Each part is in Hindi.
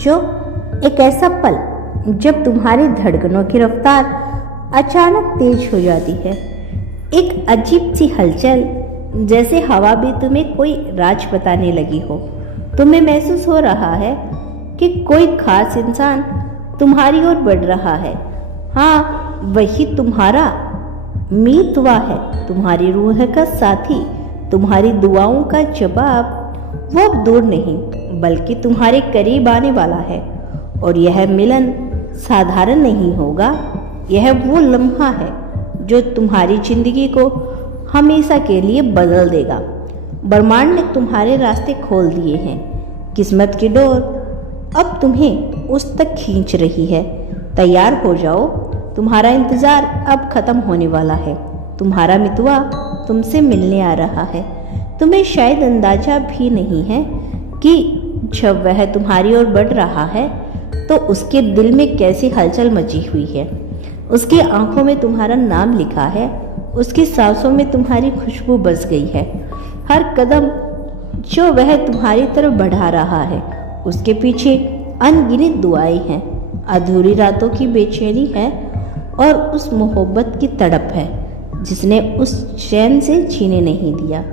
जो एक ऐसा पल जब तुम्हारी धड़कनों की रफ्तार अचानक तेज हो जाती है। एक अजीब सी हलचल, जैसे हवा भी तुम्हें कोई राज बताने लगी हो। तुम्हें महसूस हो रहा है कि कोई खास इंसान तुम्हारी ओर बढ़ रहा है। हाँ, वही तुम्हारा मीतवा है, तुम्हारी रूह का साथी, तुम्हारी दुआओं का जवाब। वो अब दूर नहीं बल्कि तुम्हारे करीब आने वाला है। और यह मिलन साधारण नहीं होगा। यह वो लम्हा है जो तुम्हारी जिंदगी को हमेशा के लिए बदल देगा। ब्रह्मांड ने तुम्हारे रास्ते खोल दिए हैं। किस्मत की डोर अब तुम्हें उस तक खींच रही है। तैयार हो जाओ, तुम्हारा इंतजार अब खत्म होने वाला है। तुम्हारा मितवा तुमसे मिलने आ रहा है। तुम्हें शायद अंदाजा भी नहीं है कि जब वह तुम्हारी ओर बढ़ रहा है तो उसके दिल में कैसी हलचल मची हुई है। उसकी आंखों में तुम्हारा नाम लिखा है, उसकी सांसों में तुम्हारी खुशबू बस गई है। हर कदम जो वह तुम्हारी तरफ बढ़ा रहा है, उसके पीछे अनगिनत दुआएं हैं, अधूरी रातों की बेचैनी है और उस मोहब्बत की तड़प है जिसने उस चैन से जीने नहीं दिया।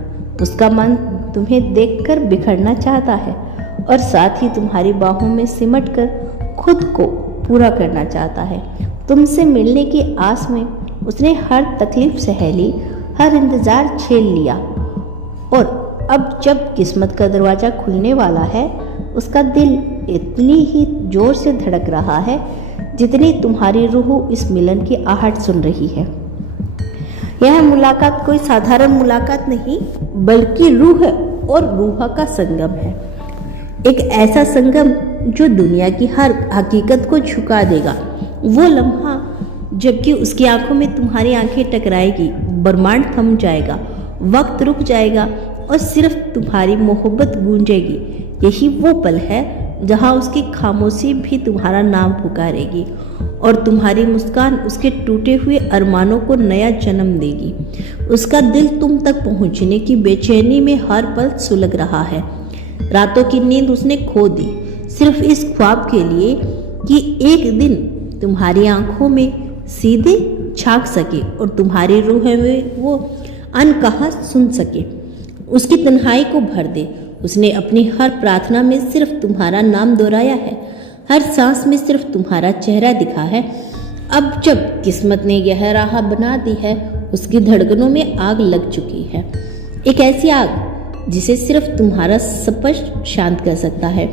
उसका मन तुम्हें देखकर बिखरना चाहता है और साथ ही तुम्हारी बाहों में सिमटकर खुद को पूरा करना चाहता है। तुमसे मिलने की आस में उसने हर तकलीफ सह ली, हर इंतजार झेल लिया। और अब जब किस्मत का दरवाज़ा खुलने वाला है, उसका दिल इतनी ही जोर से धड़क रहा है जितनी तुम्हारी रूह इस मिलन की आहट सुन रही है। यह मुलाकात कोई साधारण मुलाकात नहीं बल्कि रूह और रूह का संगम है। एक ऐसा संगम जो दुनिया की हर हकीकत को झुका देगा। वो लम्हा जबकि उसकी आंखों में तुम्हारी आंखें टकराएगी, ब्रह्मांड थम जाएगा, वक्त रुक जाएगा और सिर्फ तुम्हारी मोहब्बत गूंजेगी। यही वो पल है जहां उसकी खामोशी भी तुम्हारा नाम पुकारेगी और तुम्हारी मुस्कान उसके टूटे हुए अरमानों को नया जन्म देगी। उसका दिल तुम तक पहुंचने की बेचैनी में हर पल सुलग रहा है। रातों की नींद उसने खो दी, सिर्फ इस ख्वाब के लिए कि एक दिन तुम्हारी आंखों में सीधे झांक सके और तुम्हारी रूह में वो अनकहा सुन सके, उसकी तन्हाई को भर दे। उसने अपनी हर प्रार्थना में सिर्फ तुम्हारा नाम दोहराया है, हर सांस में सिर्फ तुम्हारा चेहरा दिखा है। अब जब किस्मत ने यह राह बना दी है, उसकी धड़कनों में आग लग चुकी है, एक ऐसी आग जिसे सिर्फ तुम्हारा स्पर्श शांत कर सकता है।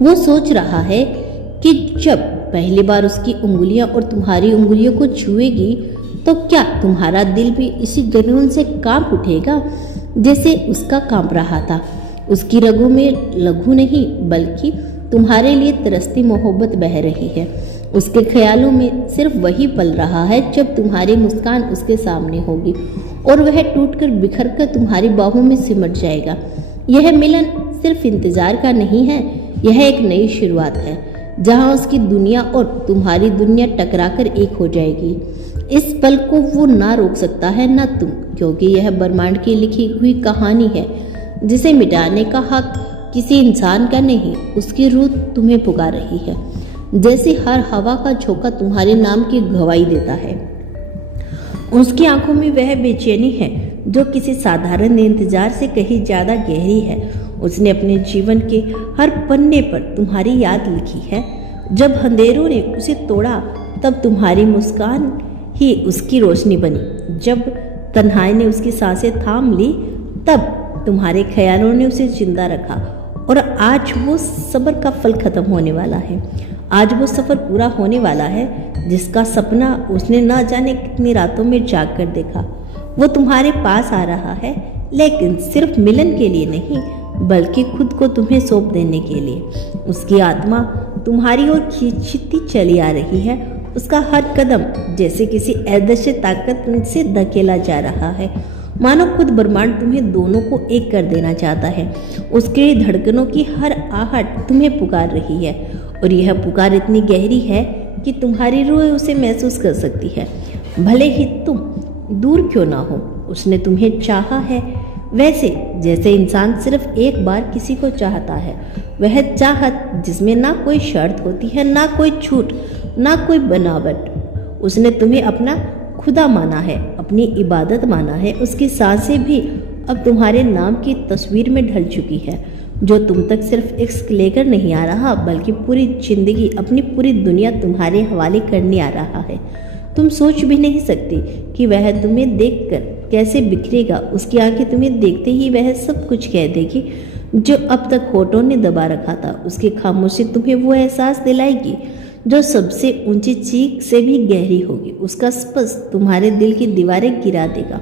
वो सोच रहा है कि जब पहली बार उसकी उंगलियां और तुम्हारी उंगलियों को छुएगी तो क्या तुम्हारा दिल भी इसी जुनून से कांप उठेगा जैसे उसका कांप रहा था। उसकी रगों में लघु नहीं बल्कि तुम्हारे लिए तरसती मोहब्बत बह रही है। उसके ख्यालों में सिर्फ वही पल रहा है जब तुम्हारी मुस्कान उसके सामने होगी और वह टूटकर बिखरकर तुम्हारी बाहों में सिमट जाएगा। यह मिलन सिर्फ इंतजार का नहीं है, यह एक नई शुरुआत है जहां उसकी दुनिया और तुम्हारी दुनिया टकराकर एक हो जाएगी। इस पल को वो ना रोक सकता है ना तुम, क्योंकि यह ब्रह्मांड की लिखी हुई कहानी है जिसे मिटाने का हक किसी इंसान का नहीं। उसकी रूह तुम्हें पुकार रही है, जैसे हर हवा का झोंका तुम्हारे नाम की गवाही देता है। उसकी आंखों में वह बेचैनी है जो किसी साधारण इंतजार से कहीं ज्यादा गहरी है। उसने अपने जीवन के हर पन्ने पर तुम्हारी याद लिखी है। जब अंधेरों ने उसे तोड़ा तब तुम्हारी मुस्कान ही उसकी रोशनी बनी। जब तन्हाई ने उसकी सांसें थाम ली तब तुम्हारे ख्यालों ने उसे जिंदा रखा। और आज वो सब्र का फल खत्म होने वाला है। आज वो सफ़र पूरा होने वाला है जिसका सपना उसने न जाने कितनी रातों में जाग कर देखा। वो तुम्हारे पास आ रहा है, लेकिन सिर्फ मिलन के लिए नहीं बल्कि खुद को तुम्हें सौंप देने के लिए। उसकी आत्मा तुम्हारी ओर खींचती चली आ रही है। उसका हर कदम जैसे किसी अदृश्य ताकत से धकेला जा रहा है, मानो खुद ब्रह्मांड तुम्हें दोनों को एक कर देना चाहता है। उसके धड़कनों की हर आहट तुम्हें पुकार रही है और यह पुकार इतनी गहरी है कि तुम्हारी रूह उसे महसूस कर सकती है, भले ही तुम दूर क्यों ना हो। उसने तुम्हें चाहा है वैसे जैसे इंसान सिर्फ एक बार किसी को चाहता है, वह चाहत जिसमें ना कोई शर्त होती है, ना कोई छूट, ना कोई बनावट। उसने तुम्हें अपना खुदा माना है, अपनी इबादत माना है। उसकी सांसें भी अब तुम्हारे नाम की तस्वीर में ढल चुकी है। जो तुम तक सिर्फ इश्क लेकर नहीं आ रहा, बल्कि पूरी जिंदगी, अपनी पूरी दुनिया तुम्हारे हवाले करने आ रहा है। तुम सोच भी नहीं सकती कि वह तुम्हें देखकर कैसे बिखरेगा। उसकी आंखें तुम्हें देखते ही वह सब कुछ कह देगी जो अब तक होठों ने दबा रखा था। उसकी खामोशी तुम्हें वो एहसास दिलाएगी जो सबसे ऊंची चीख से भी गहरी होगी। उसका स्पर्श तुम्हारे दिल की दीवारें गिरा देगा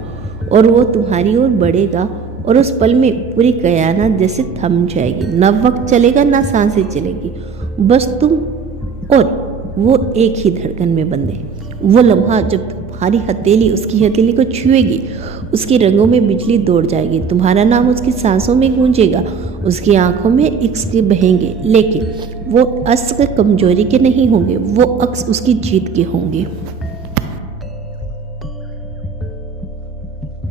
और वो तुम्हारी ओर बढ़ेगा, और उस पल में पूरी कायनात जैसे थम जाएगी। ना वक्त चलेगा, ना सांसें चलेगी, बस तुम और वो एक ही धड़कन में बंधे। वो लम्हा जब तुम्हारी हथेली उसकी हथेली को छुएगी, उसके रंगों में बिजली दौड़ जाएगी। तुम्हारा नाम उसकी सांसों में गूंजेगा, उसकी आंखों में इश्क बहेंगे। लेकिन वो अश्क कमजोरी के नहीं होंगे, वो अक्स उसकी जीत के होंगे।